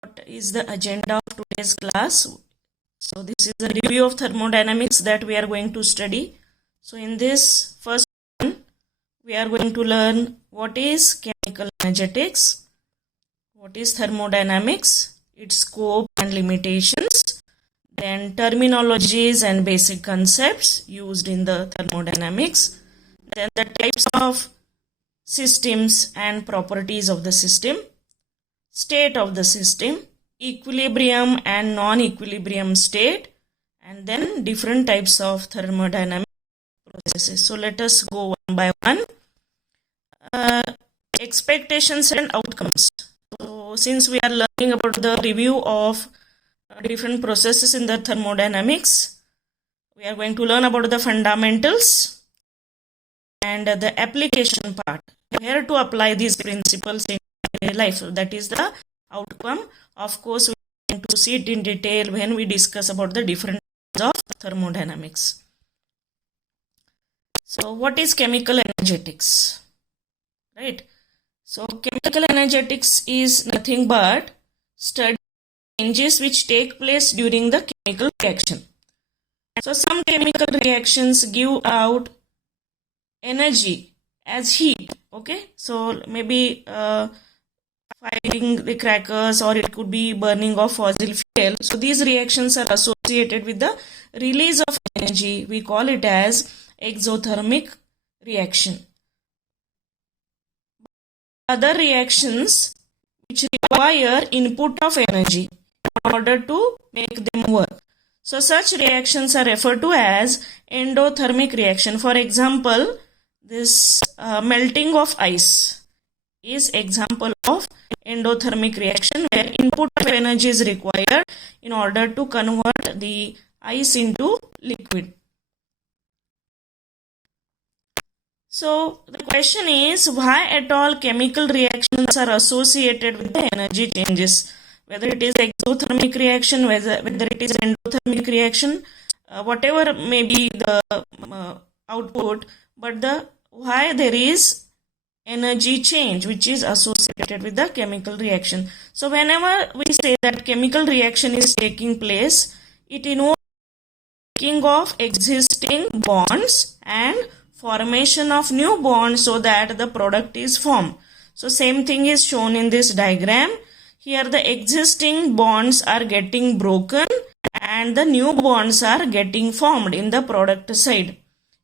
what is the agenda of today's class. So this is a review of thermodynamics that we are going to study. So in this first one, we are going to learn what is chemical energetics, what is thermodynamics, its scope and limitations, then terminologies and basic concepts used in the thermodynamics, then the types of systems and properties of the system, state of the system, equilibrium and non-equilibrium state, and then different types of thermodynamic processes. So let us go one by one. Expectations and outcomes. So since we are learning about the review of different processes in the thermodynamics, we are going to learn about the fundamentals and the application part. Here to apply these principles in life. That is the outcome. Of course, we are going to see it in detail when we discuss about the different types of thermodynamics. So what is chemical energetics? Right. So chemical energetics is nothing but study changes which take place during the chemical reaction. So some chemical reactions give out energy as heat. Okay. So maybe firing the crackers, or it could be burning of fossil fuel. So these reactions are associated with the release of energy. We call it as exothermic reaction. Other reactions which require input of energy in order to make them work. So such reactions are referred to as endothermic reaction. For example, this melting of ice is example of endothermic reaction, where input of energy is required in order to convert the ice into liquid. So the question is, why at all chemical reactions are associated with the energy changes? Whether it is exothermic reaction, whether it is endothermic reaction, whatever may be the output, but why there is energy change which is associated with the chemical reaction. So whenever we say that chemical reaction is taking place, it involves breaking of existing bonds and formation of new bonds so that the product is formed. So same thing is shown in this diagram. Here the existing bonds are getting broken and the new bonds are getting formed in the product side,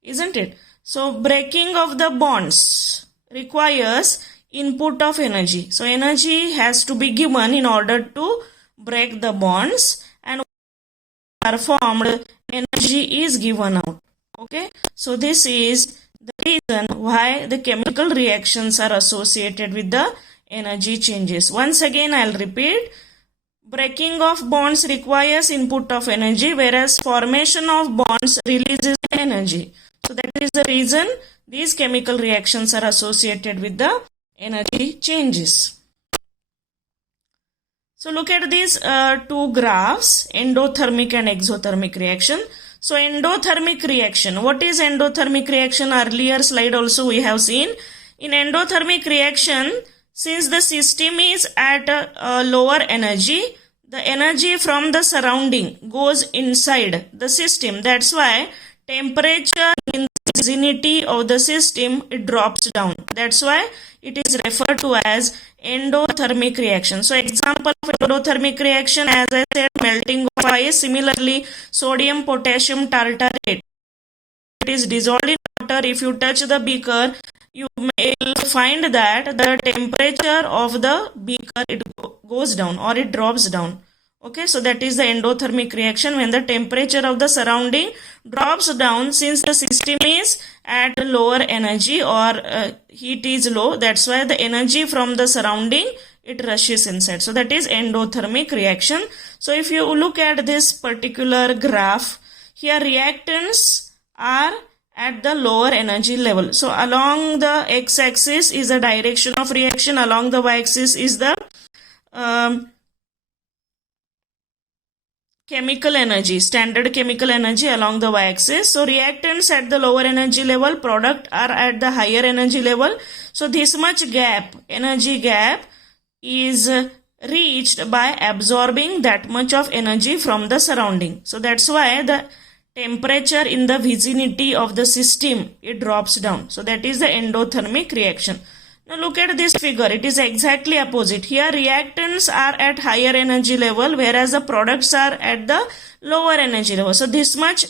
isn't it? So breaking of the bonds requires input of energy. So energy has to be given in order to break the bonds, and are formed, energy is given out. Okay, so this is the reason why the chemical reactions are associated with the energy changes. Once again, I'll repeat. Breaking of bonds requires input of energy, whereas formation of bonds releases energy. So that is the reason these chemical reactions are associated with the energy changes. So look at these two graphs, endothermic and exothermic reaction. So endothermic reaction, what is endothermic reaction? Earlier slide also we have seen. In endothermic reaction, since the system is at a lower energy, the energy from the surrounding goes inside the system. That's why temperature in the vicinity of the system, it drops down. That's why it is referred to as endothermic reaction. So example of endothermic reaction, as I said, melting of ice. Similarly, sodium potassium tartarate, it is dissolved in water. If you touch the beaker, you will find that the temperature of the beaker, it goes down or it drops down. Okay, so that is the endothermic reaction, when the temperature of the surrounding drops down, since the system is at lower energy or heat is low. That's why the energy from the surrounding, it rushes inside. So that is endothermic reaction. So if you look at this particular graph, here reactants are at the lower energy level. So along the x-axis is the direction of reaction, along the y-axis is the chemical energy, standard chemical energy along the y-axis. So reactants at the lower energy level, product are at the higher energy level. So this much gap, energy gap, is reached by absorbing that much of energy from the surrounding. So that's why the temperature in the vicinity of the system, it drops down. So that is the endothermic reaction. Now look at this figure. It is exactly opposite. Here reactants are at higher energy level, whereas the products are at the lower energy level. So this much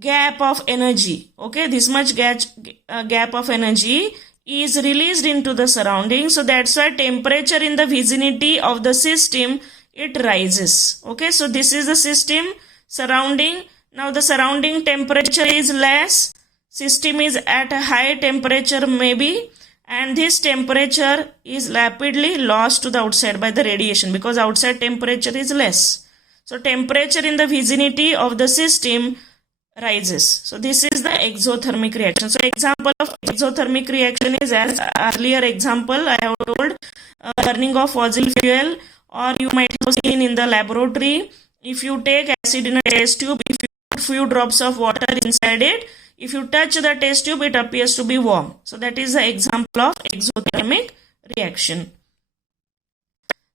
gap of energy, okay, this much gap of energy is released into the surrounding. So that's why temperature in the vicinity of the system, it rises. Okay, so this is the system surrounding. Now the surrounding temperature is less, system is at a high temperature maybe, and this temperature is rapidly lost to the outside by the radiation because outside temperature is less. So temperature in the vicinity of the system rises. So this is the exothermic reaction. So example of exothermic reaction is, as earlier example I have told, burning of fossil fuel, or you might have seen in the laboratory, if you take acid in a test tube, if you put few drops of water inside it, if you touch the test tube, it appears to be warm. So that is the example of exothermic reaction.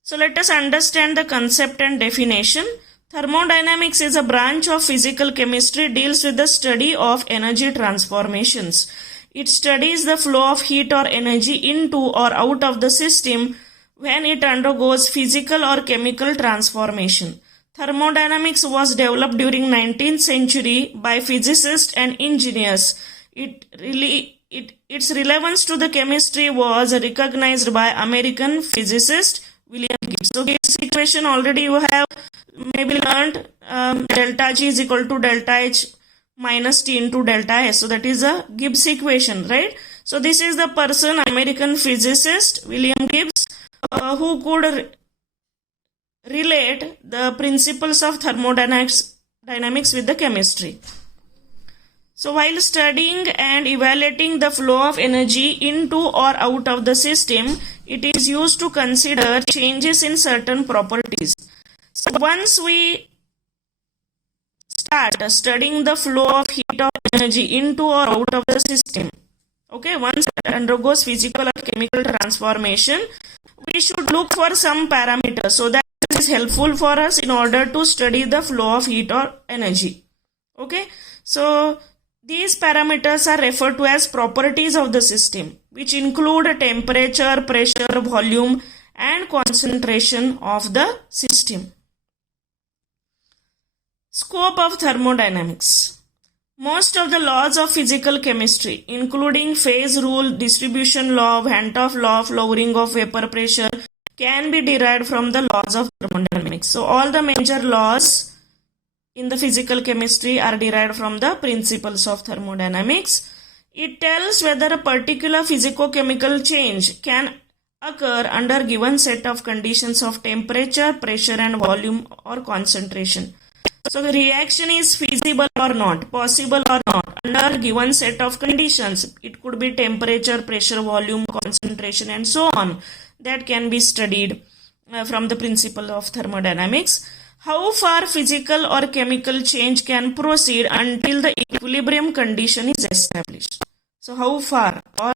So let us understand the concept and definition. Thermodynamics is a branch of physical chemistry, deals with the study of energy transformations. It studies the flow of heat or energy into or out of the system when it undergoes physical or chemical transformation. Thermodynamics was developed during 19th century by physicists and engineers. Its relevance to the chemistry was recognized by American physicist William Gibbs. So Gibbs equation already you have maybe learned, delta G is equal to delta H minus T into delta S. So that is a Gibbs equation, right? So this is the person, American physicist William Gibbs, who could relate the principles of thermodynamics with the chemistry. So while studying and evaluating the flow of energy into or out of the system, it is used to consider changes in certain properties. So once we start studying the flow of heat or energy into or out of the system, okay, once it undergoes physical or chemical transformation, we should look for some parameters so that it is helpful for us in order to study the flow of heat or energy. Okay, so these parameters are referred to as properties of the system, which include temperature, pressure, volume, and concentration of the system. Scope of thermodynamics. Most of the laws of physical chemistry, including phase rule, distribution law, Van 't Hoff law of lowering of vapor pressure, can be derived from the laws of thermodynamics. So all the major laws in the physical chemistry are derived from the principles of thermodynamics. It tells whether a particular physico-chemical change can occur under given set of conditions of temperature, pressure, and volume or concentration. So the reaction is feasible or not, possible or not, under given set of conditions. It could be temperature, pressure, volume, concentration, and so on. That can be studied from the principle of thermodynamics. How far physical or chemical change can proceed until the equilibrium condition is established. So how far or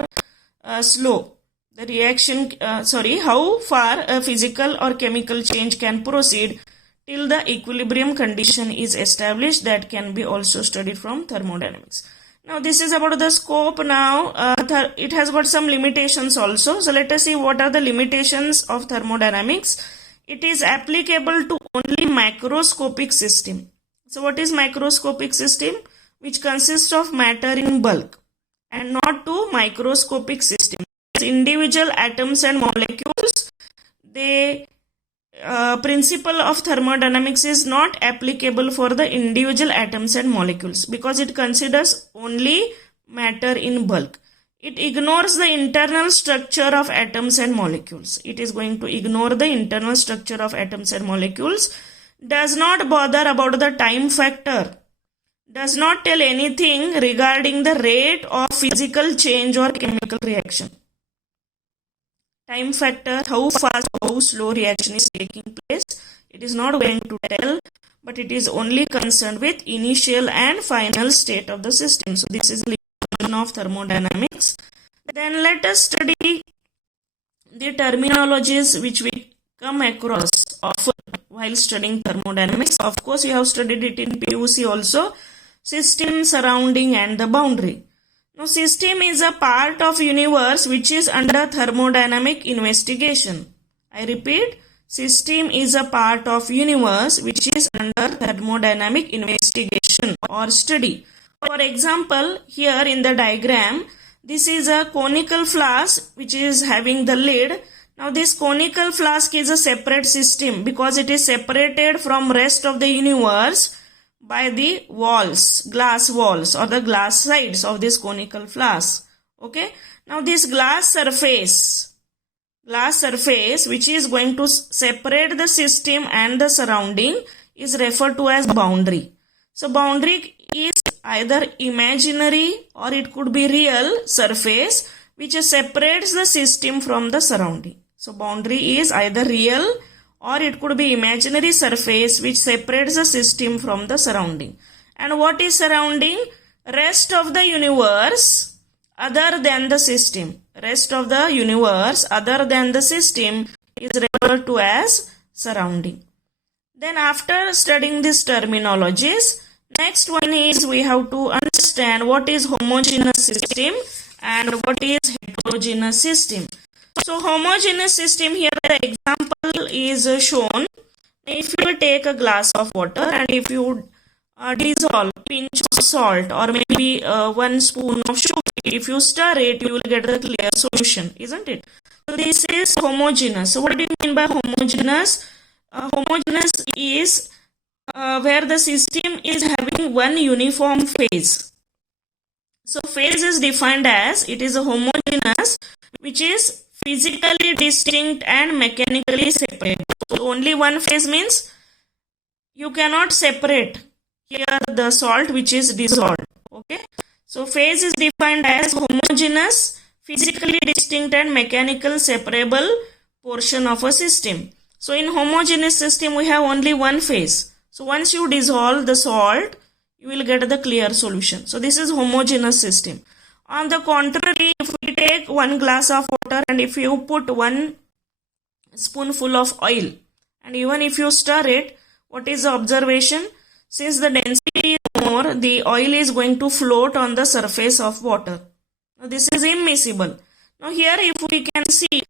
slow the reaction, how far a physical or chemical change can proceed till the equilibrium condition is established, that can be also studied from thermodynamics. Now this is about the scope. Now it has got some limitations also. So let us see what are the limitations of thermodynamics. It is applicable to only macroscopic system. So what is macroscopic system? Which consists of matter in bulk, and not to microscopic system. Individual atoms and molecules, the principle of thermodynamics is not applicable for the individual atoms and molecules because it considers only matter in bulk. It ignores the internal structure of atoms and molecules. It is going to ignore the internal structure of atoms and molecules. Does not bother about the time factor. Does not tell anything regarding the rate of physical change or chemical reaction. Time factor, how fast, how slow reaction is taking place, it is not going to tell, but it is only concerned with initial and final state of the system. So this is limitation of thermodynamics. Then let us study the terminologies which we come across often while studying thermodynamics. Of course, you have studied it in PUC also. System, surrounding and the boundary. Now, system is a part of universe which is under thermodynamic investigation. I repeat, system is a part of universe which is under thermodynamic investigation or study. For example, here in the diagram, this is a conical flask which is having the lid. Now this conical flask is a separate system because it is separated from rest of the universe by the walls, glass walls or the glass sides of this conical flask. Okay. Now this glass surface which is going to separate the system and the surrounding is referred to as boundary. So boundary is either imaginary or it could be real surface which separates the system from the surrounding. So boundary is either real or it could be imaginary surface which separates the system from the surrounding. And what is surrounding? Rest of the universe other than the system. Rest of the universe other than the system is referred to as surrounding. Then after studying these terminologies, next one is we have to understand what is homogeneous system and what is heterogeneous system. So homogeneous system, here the example is shown. If you take a glass of water and if you dissolve a pinch of salt or maybe 1 spoon of sugar, if you stir it, you will get the clear solution, isn't it? So this is homogeneous. So what do you mean by homogeneous? Homogeneous is where the system is having one uniform phase. So phase is defined as it is a homogeneous which is physically distinct and mechanically separate. So only one phase means you cannot separate here the salt which is dissolved. Okay. So phase is defined as homogeneous, physically distinct and mechanical separable portion of a system. So in homogeneous system we have only one phase. So once you dissolve the salt, you will get the clear solution. So this is homogeneous system. On the contrary, if we take 1 glass of water and if you put 1 spoonful of oil and even if you stir it, what is the observation? Since the density is more, the oil is going to float on the surface of water. Now this is immiscible. Now here if we can see,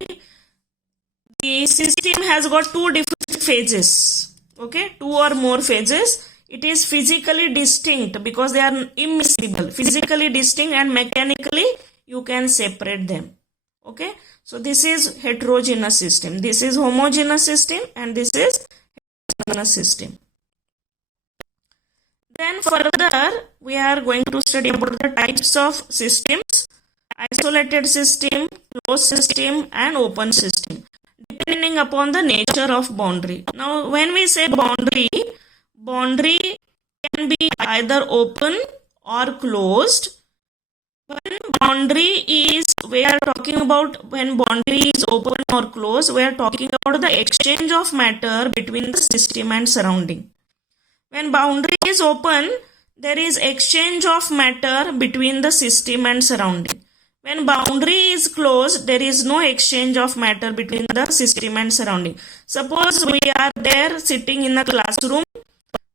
the system has got 2 different phases. Okay, 2 or more phases. It is physically distinct because they are immiscible. Physically distinct and mechanically you can separate them. Okay, so this is heterogeneous system. This is homogeneous system and this is heterogeneous system. Then further we are going to study about the types of systems: isolated system, closed system and open system, depending upon the nature of boundary. Now when we say boundary can be either open or closed. When boundary is, we are talking about when boundary is open or closed, we are talking about the exchange of matter between the system and surrounding. When boundary is open, there is exchange of matter between the system and surrounding. When boundary is closed, there is no exchange of matter between the system and surrounding. Suppose we are there sitting in a classroom,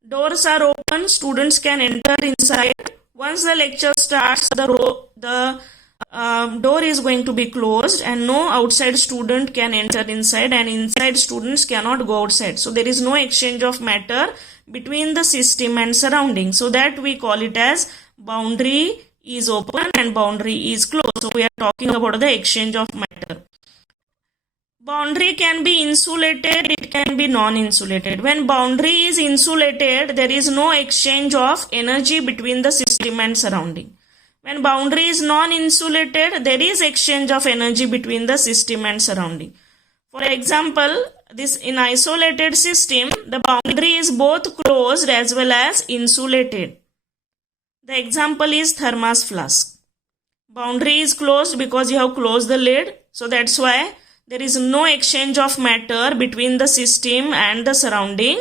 doors are open, students can enter inside. Once the lecture starts, the door is going to be closed and no outside student can enter inside and inside students cannot go outside. So there is no exchange of matter between the system and surrounding. So that we call it as boundary is open and boundary is closed. So we are talking about the exchange of matter. Boundary can be insulated, it can be non-insulated. When boundary is insulated, there is no exchange of energy between the system and surrounding. When boundary is non-insulated, there is exchange of energy between the system and surrounding. For example, this in isolated system, the boundary is both closed as well as insulated. The example is thermos flask. Boundary is closed because you have closed the lid. So that's why there is no exchange of matter between the system and the surrounding.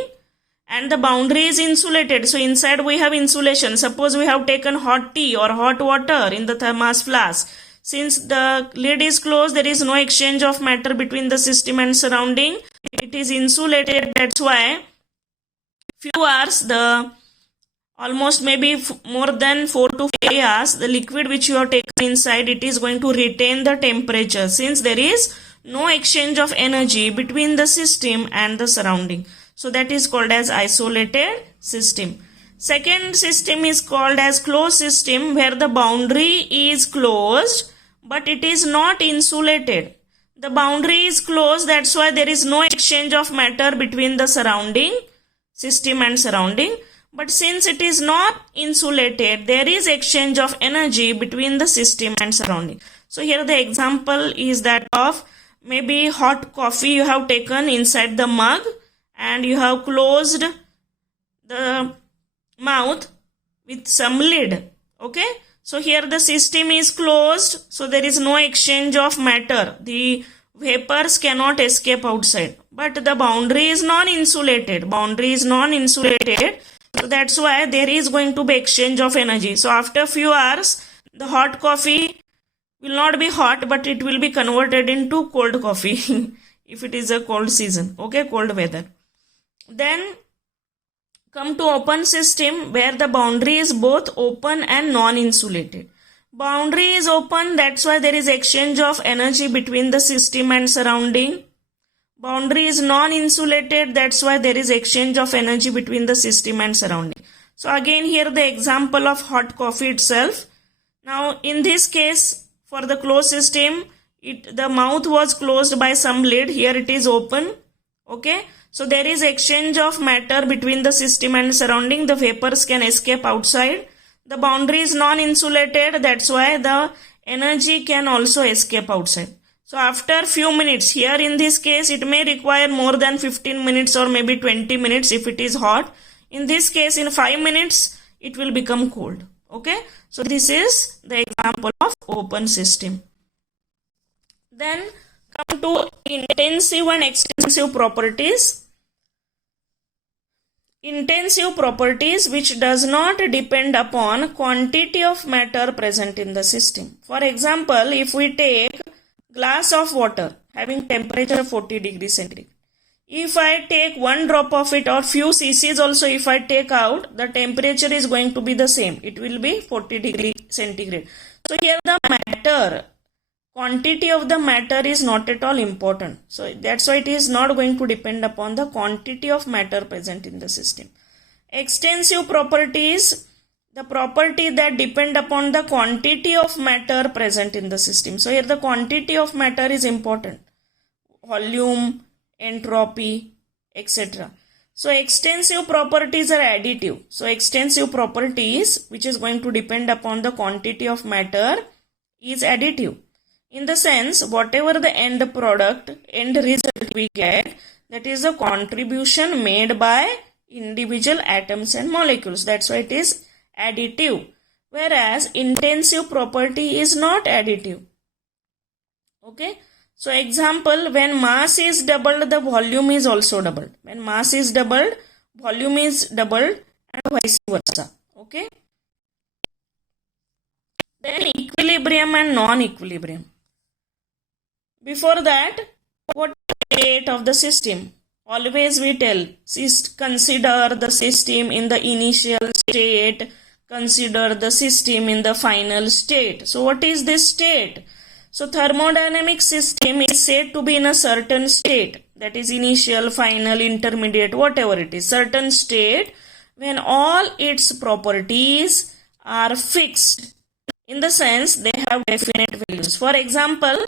And the boundary is insulated. So inside we have insulation. Suppose we have taken hot tea or hot water in the thermos flask. Since the lid is closed, there is no exchange of matter between the system and surrounding. It is insulated. That's why few hours, the almost maybe more than 4 to 5 hours, the liquid which you have taken inside, it is going to retain the temperature, since there is no exchange of energy between the system and the surrounding. So that is called as isolated system. Second system is called as closed system, where the boundary is closed but it is not insulated. The boundary is closed, that's why there is no exchange of matter between the surrounding system and surrounding. But since it is not insulated, there is exchange of energy between the system and surrounding. So here the example is that of maybe hot coffee you have taken inside the mug and you have closed the mouth with some lid. Okay. So here the system is closed, so there is no exchange of matter. The vapors cannot escape outside. But the boundary is non-insulated. So that's why there is going to be exchange of energy. So after few hours, the hot coffee will not be hot, but it will be converted into cold coffee if it is a cold season. Okay, cold weather. Then come to open system, where the boundary is both open and non-insulated. Boundary is open, that's why there is exchange of energy between the system and surrounding. Boundary is non-insulated, that's why there is exchange of energy between the system and surrounding. So again here the example of hot coffee itself. Now in this case, for the closed system, the mouth was closed by some lid. Here it is open. Okay. So there is exchange of matter between the system and surrounding. The vapors can escape outside. The boundary is non-insulated. That's why the energy can also escape outside. So after few minutes, here in this case, it may require more than 15 minutes or maybe 20 minutes if it is hot. In this case, in 5 minutes, it will become cold. Okay. So this is the example of open system. Then come to intensive and extensive properties. Intensive properties which does not depend upon quantity of matter present in the system. For example, if we take glass of water having temperature 40 degrees centigrade. If I take one drop of it or few cc's also, if I take out, the temperature is going to be the same. It will be 40 degrees centigrade. So here the matter, quantity of the matter is not at all important. So that's why it is not going to depend upon the quantity of matter present in the system. Extensive properties, the property that depend upon the quantity of matter present in the system. So here the quantity of matter is important. Volume, entropy, etc. So extensive properties are additive. So extensive properties which is going to depend upon the quantity of matter is additive. In the sense, whatever the end product, end result we get, that is a contribution made by individual atoms and molecules. That's why it is additive. Whereas intensive property is not additive. Okay. So example, when mass is doubled, the volume is also doubled. When mass is doubled, volume is doubled and vice versa. Okay. Then equilibrium and non-equilibrium. Before that, what is the state of the system? Always we tell, consider the system in the initial state, consider the system in the final state. So what is this state? So thermodynamic system is said to be in a certain state, that is initial, final, intermediate, whatever it is, certain state when all its properties are fixed, in the sense they have definite values. For example,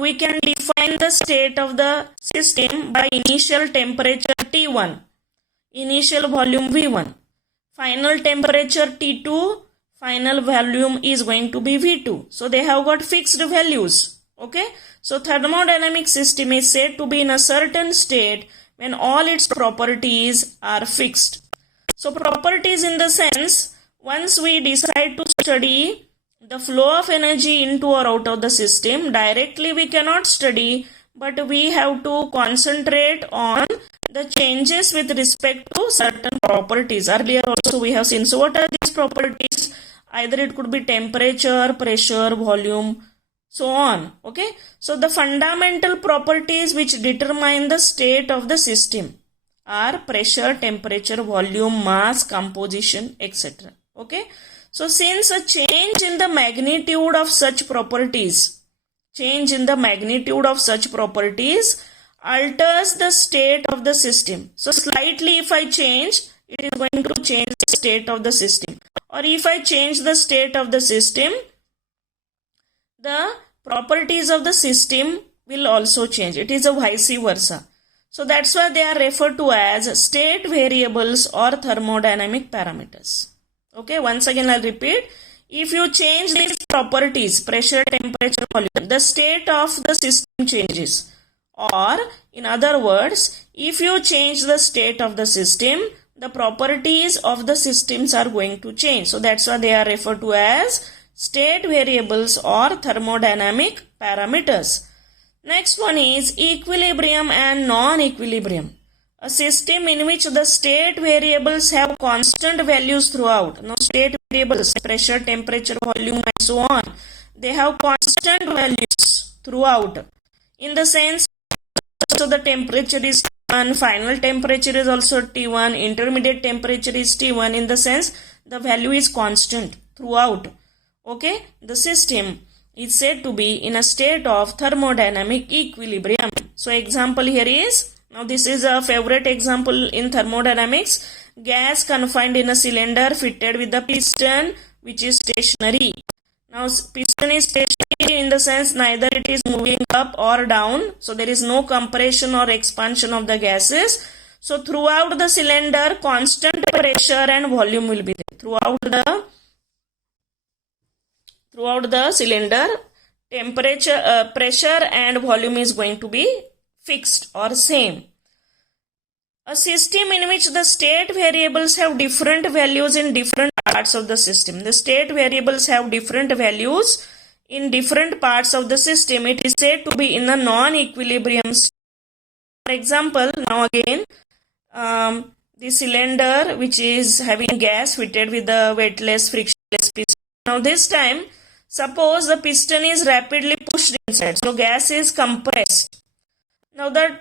we can define the state of the system by initial temperature T1, initial volume V1, final temperature T2, final volume is going to be V2. So they have got fixed values. Okay. So thermodynamic system is said to be in a certain state when all its properties are fixed. So properties in the sense, once we decide to study the flow of energy into or out of the system, directly we cannot study, but we have to concentrate on the changes with respect to certain properties. Earlier also we have seen. So what are these properties? Either it could be temperature, pressure, volume, so on. Okay, so the fundamental properties which determine the state of the system are pressure, temperature, volume, mass, composition, etc. Okay, so since a change in the magnitude of such properties alters the state of the system. So slightly if I change, it is going to change the state of the system, or if I change the state of the system, the properties of the system will also change. It is a vice versa. So that's why they are referred to as state variables or thermodynamic parameters. Okay, once again I'll repeat. If you change these properties, pressure, temperature, volume, the state of the system changes. Or in other words, if you change the state of the system, the properties of the systems are going to change. So that's why they are referred to as state variables or thermodynamic parameters. Next one is equilibrium and non-equilibrium. A system in which the state variables have constant values throughout. Now state variables, pressure, temperature, volume and so on, they have constant values throughout. In the sense, so the temperature is T1, final temperature is also T1, intermediate temperature is T1. In the sense, the value is constant throughout. Okay, the system is said to be in a state of thermodynamic equilibrium. So example here is, now this is a favorite example in thermodynamics, gas confined in a cylinder fitted with a piston which is stationary. Now piston is stationary in the sense neither it is moving up or down, so there is no compression or expansion of the gases. So throughout the cylinder, constant pressure and volume will be there. Throughout the cylinder, temperature, pressure and volume is going to be fixed or same. A system in which the state variables have different values in different parts of the system. The state variables have different values in different parts of the system. It is said to be in a non-equilibrium state. For example, now again, the cylinder which is having gas fitted with a weightless, frictionless piston. Now this time, suppose the piston is rapidly pushed inside, so gas is compressed. Now the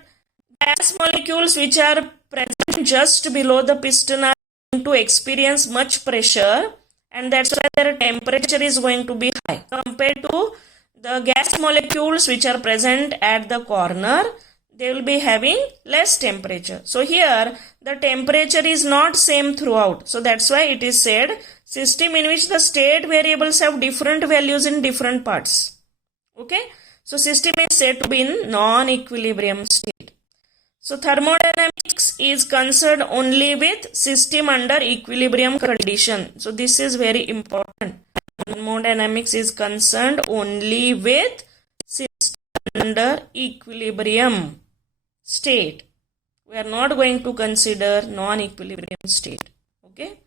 gas molecules which are present just below the piston are going to experience much pressure, and that's why their temperature is going to be high compared to the gas molecules which are present at the corner. They will be having less temperature. So here the temperature is not same throughout. So that's why it is said system in which the state variables have different values in different parts. Okay, so system is said to be in non-equilibrium state. So thermodynamics is concerned only with system under equilibrium condition. So this is very important. Thermodynamics is concerned only with system under equilibrium state. We are not going to consider non-equilibrium state. Okay.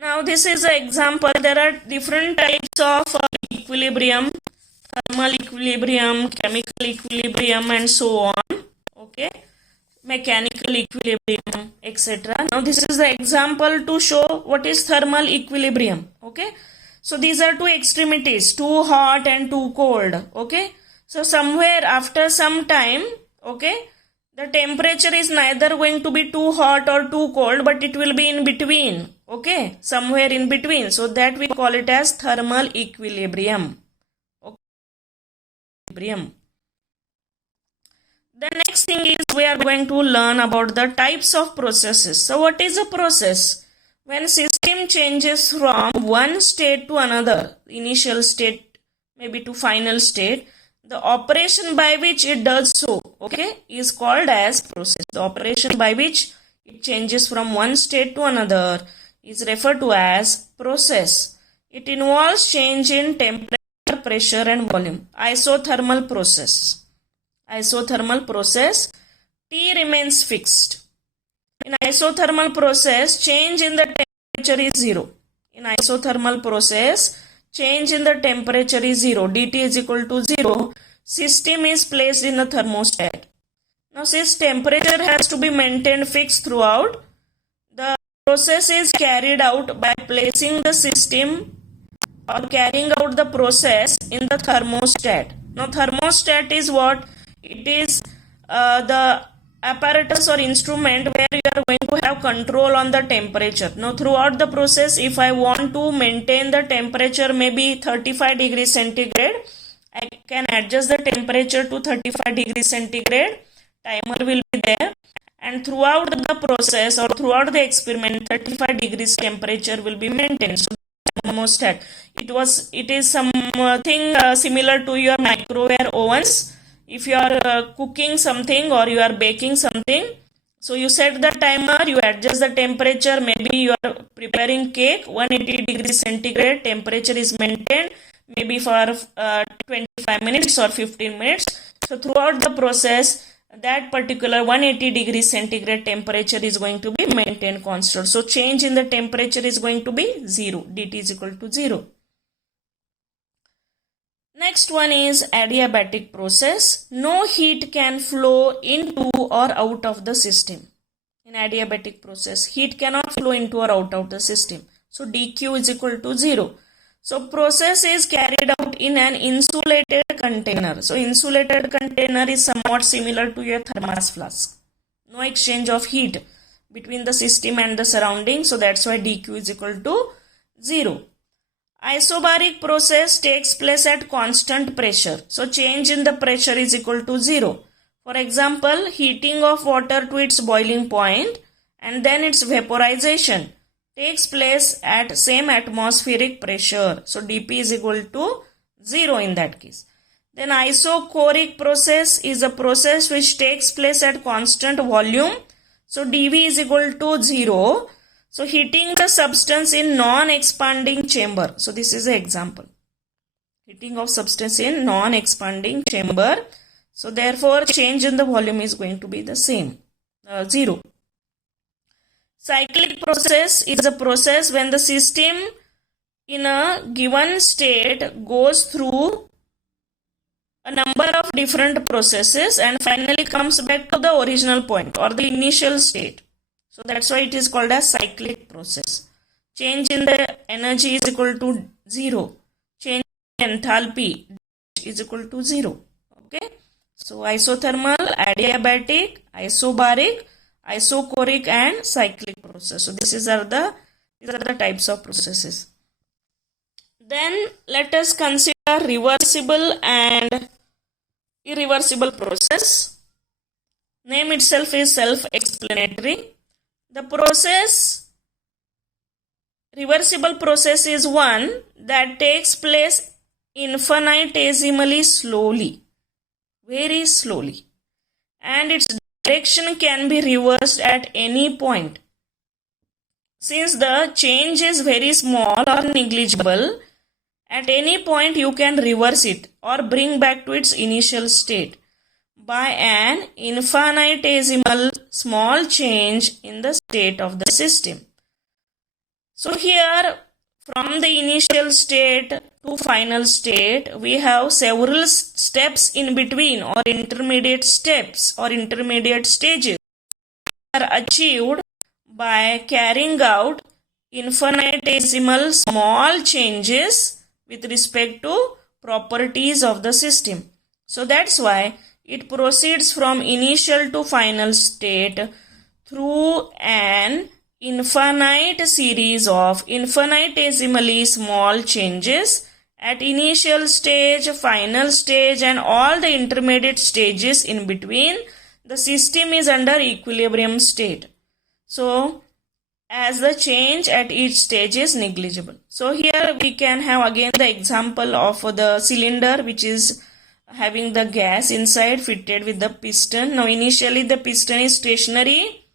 Now this is an example. There are different types of equilibrium: thermal equilibrium, chemical equilibrium and so on. Okay, mechanical equilibrium, etc. Now this is the example to show what is thermal equilibrium. Okay, so these are two extremities, too hot and too cold. Okay, so somewhere after some time, okay, the temperature is neither going to be too hot or too cold, but it will be in between. Okay, somewhere in between. So that we call it as thermal equilibrium. The next thing is we are going to learn about the types of processes. So what is a process? When system changes from one state to another, initial state maybe to final state, the operation by which it does so, okay, is called as process. The operation by which it changes from one state to another is referred to as process. It involves change in temperature, pressure and volume. Isothermal process. T remains fixed. In isothermal process, change in the temperature is zero. In isothermal process, change in the temperature is zero. dt is equal to 0. System is placed in a thermostat. Now since temperature has to be maintained fixed throughout, the process is carried out by placing the system or carrying out the process in the thermostat. Now thermostat is what? It is the apparatus or instrument where you are going to have control on the temperature. Now throughout the process, if I want to maintain the temperature maybe 35 degrees centigrade, I can adjust the temperature to 35 degrees centigrade. Timer will be there, and throughout the process or throughout the experiment 35 degrees temperature will be maintained. So thermostat, it is something similar to your microwave ovens. If you are cooking something or you are baking something, so you set the timer, you adjust the temperature. Maybe you are preparing cake, 180 degrees centigrade temperature is maintained maybe for 25 minutes or 15 minutes. So throughout the process, that particular 180 degrees centigrade temperature is going to be maintained constant. So change in the temperature is going to be 0. dt is equal to 0. Next one is adiabatic process. No heat can flow into or out of the system. In adiabatic process, heat cannot flow into or out of the system. So dq is equal to 0. So process is carried out in an insulated container. So insulated container is somewhat similar to your thermos flask. No exchange of heat between the system and the surrounding. So that's why dq is equal to 0. Isobaric process takes place at constant pressure. So change in the pressure is equal to 0. For example, heating of water to its boiling point and then its vaporization takes place at same atmospheric pressure. So dP is equal to 0 in that case. Then isochoric process is a process which takes place at constant volume. So dV is equal to 0. So heating the substance in non-expanding chamber. So this is an example. Heating of substance in non-expanding chamber. So therefore change in the volume is going to be the same, 0. Cyclic process is a process when the system in a given state goes through a number of different processes and finally comes back to the original point or the initial state. So that's why it is called a cyclic process. Change in the energy is equal to 0. Change in enthalpy is equal to 0. Okay. So isothermal, adiabatic, isobaric, isochoric and cyclic process. So these are the types of processes. Then let us consider reversible and irreversible process. Name itself is self-explanatory. The reversible process is one that takes place infinitesimally slowly, very slowly, and its direction can be reversed at any point. Since the change is very small or negligible, at any point you can reverse it or bring back to its initial state by an infinitesimal small change in the state of the system. So here from the initial state to final state, we have several steps in between or intermediate steps or intermediate stages are achieved by carrying out infinitesimal small changes with respect to properties of the system. So that's why it proceeds from initial to final state through an infinite series of infinitesimally small changes at initial stage, final stage and all the intermediate stages in between. The system is under equilibrium state. So as the change at each stage is negligible. So here we can have again the example of the cylinder which is having the gas inside fitted with the piston. Now initially the piston is stationary,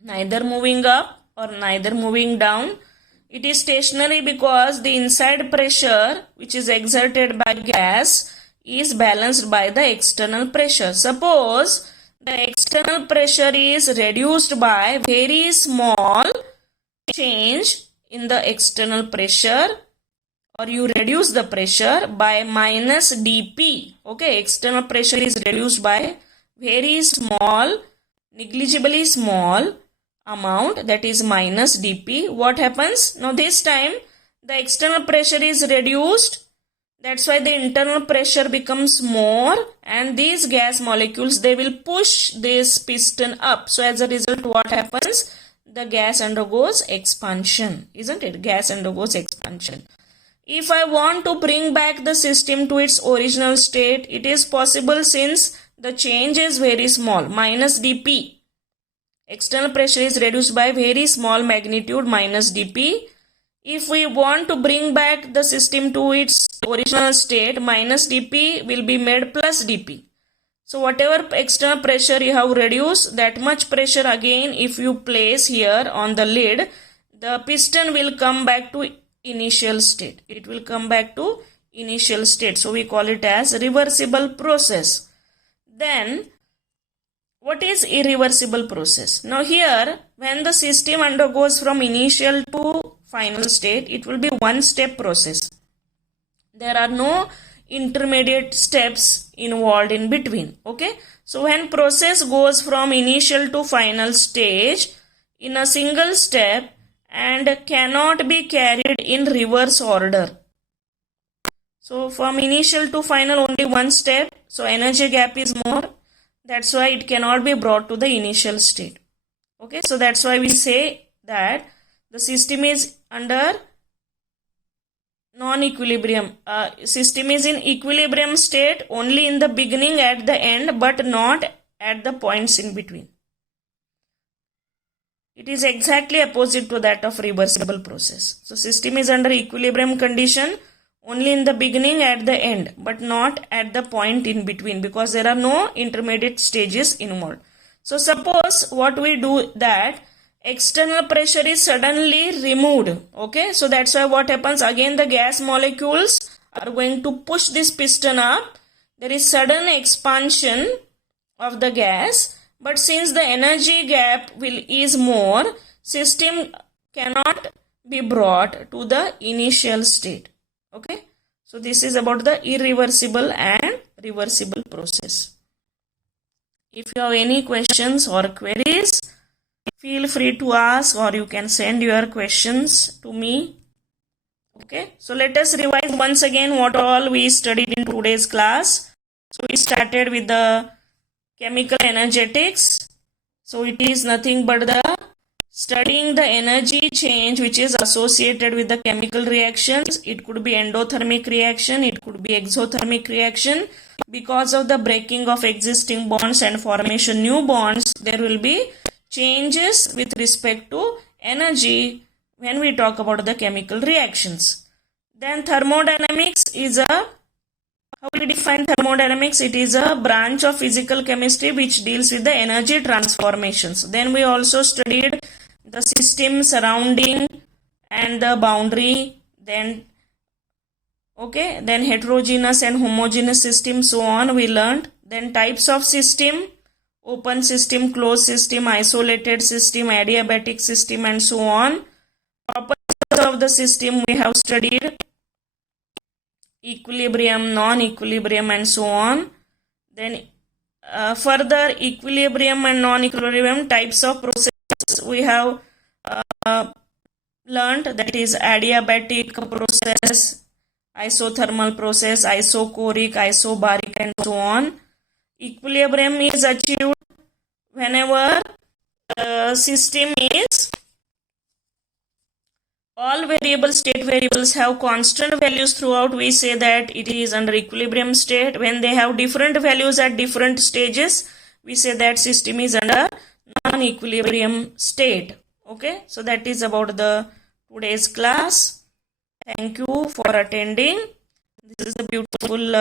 neither moving up or neither moving down. It is stationary because the inside pressure which is exerted by gas is balanced by the external pressure. Suppose the external pressure is reduced by very small change in the external pressure, or you reduce the pressure by minus dP. Okay, external pressure is reduced by very small, negligibly small amount, that is minus dP. What happens? Now this time the external pressure is reduced. That's why the internal pressure becomes more, and these gas molecules, they will push this piston up. So as a result, what happens? The gas undergoes expansion, isn't it? Gas undergoes expansion. If I want to bring back the system to its original state, it is possible since the change is very small, minus dP. External pressure is reduced by very small magnitude, minus dP. If we want to bring back the system to its original state, minus dP will be made plus dP. So whatever external pressure you have reduced, that much pressure again if you place here on the lid, the piston will come back to initial state. It will come back to initial state. So we call it as reversible process. Then what is irreversible process? Now here, when the system undergoes from initial to final state, it will be one step process. There are no intermediate steps involved in between. Okay. So when process goes from initial to final stage in a single step and cannot be carried in reverse order. So from initial to final only one step. So energy gap is more. That's why it cannot be brought to the initial state. Okay. So that's why we say that the system is under non-equilibrium. System is in equilibrium state only in the beginning, at the end, but not at the points in between. It is exactly opposite to that of reversible process. So system is under equilibrium condition only in the beginning, at the end, but not at the point in between, because there are no intermediate stages involved. So suppose what we do that external pressure is suddenly removed. Okay, so that's why what happens, again the gas molecules are going to push this piston up. There is sudden expansion of the gas, but since the energy gap is more, system cannot be brought to the initial state. Okay, so this is about the irreversible and reversible process. If you have any questions or queries, feel free to ask, or you can send your questions to me. Okay, so let us revise once again what all we studied in today's class. So we started with the chemical energetics. So it is nothing but the studying the energy change which is associated with the chemical reactions. It could be endothermic reaction, it could be exothermic reaction. Because of the breaking of existing bonds and formation new bonds, there will be changes with respect to energy when we talk about the chemical reactions. Then thermodynamics is a, how we define thermodynamics? It is a branch of physical chemistry which deals with the energy transformations. Then we also studied the system surrounding and the boundary, then heterogeneous and homogeneous system, so on we learned. Then types of system, open system, closed system, isolated system, adiabatic system, and so on. Properties of the system we have studied, equilibrium, non-equilibrium, and so on. Then further equilibrium and non-equilibrium types of processes we have learned, that is adiabatic process, isothermal process, isochoric, isobaric, and so on. Equilibrium is achieved whenever the system is, all state variables have constant values throughout. We say that it is under equilibrium state. When they have different values at different stages, we say that system is under non-equilibrium state. Okay, so that is about the today's class. Thank you for attending. This is a beautiful